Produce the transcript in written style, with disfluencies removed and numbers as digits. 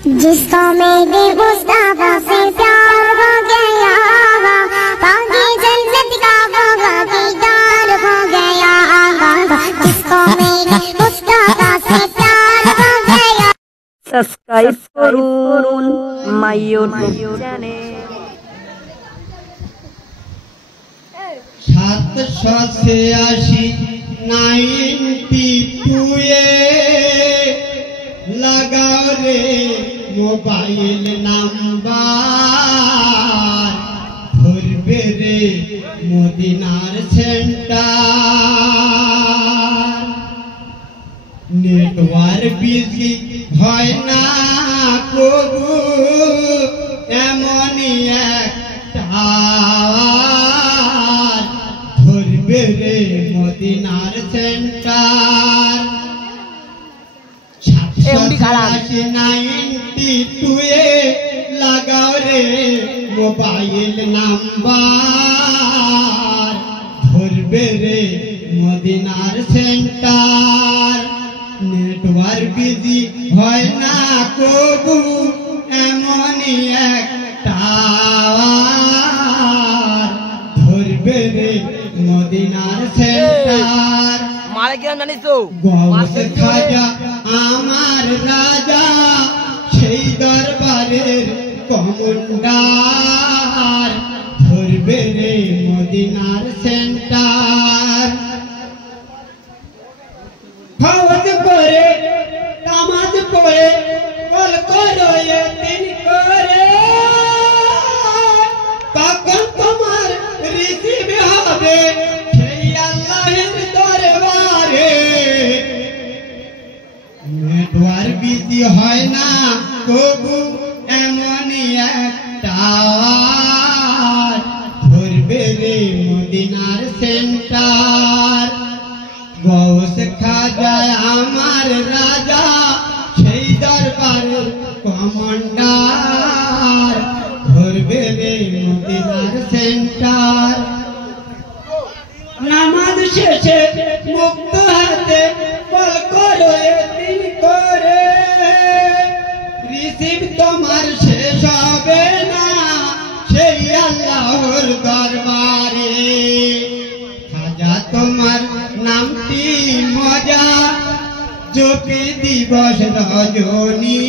जिसको मेरे मुस्तफा से प्यार हो गया, बाकी जन्नत का वो दीदार हो गया। जिसको मेरे मुस्तफा से प्यार हो गया। সাবস্ক্রাইব করুন মাই ইউটিউব চ্যানেল। 782 লাগাও রে মোবাইল নাম্বার, ধরবে রে মদিনার সেন্টার। নেটওয়ার্ক বিজি হয় না কবু, এমনই একটা ধরবে রে মদিনার সেন্টার। 782 লাগাও রে মোবাইল নাম্বার, ধরবে রে মদিনার সেন্টার। নেটওয়ার্ক বিজি হয় না কবু, এমনই একটা ধরবে রে মদিনার সেন্টার। গৌস খাজা আমার রাজা, সেই দরবারের কমান্ডার, ধরবে রে মদিনার সেন্টার। ফৌজ করে নামাজ পড়ে কল করো তিন করে, কখন তোমার রিসিভ হবে সেই আল্লাহর দরবারে। নেটওয়ার্ক বিজি হয় না কবু, এমনই একটা ধরবে রে মদিনার সেন্টার। গৌস খাজা আমার রাজা, সেই দরবারের কমান্ডার, ধরবে রে মদিনার সেন্টার। নামাজ শেষে মুক্ত হাতে কল করো তিন করে, রিসিভ তোমার শেষ হবে না সেই আল্লাহর দরবারে। খাজা তোমার নামটি মজা, জপি দিবস রজনী,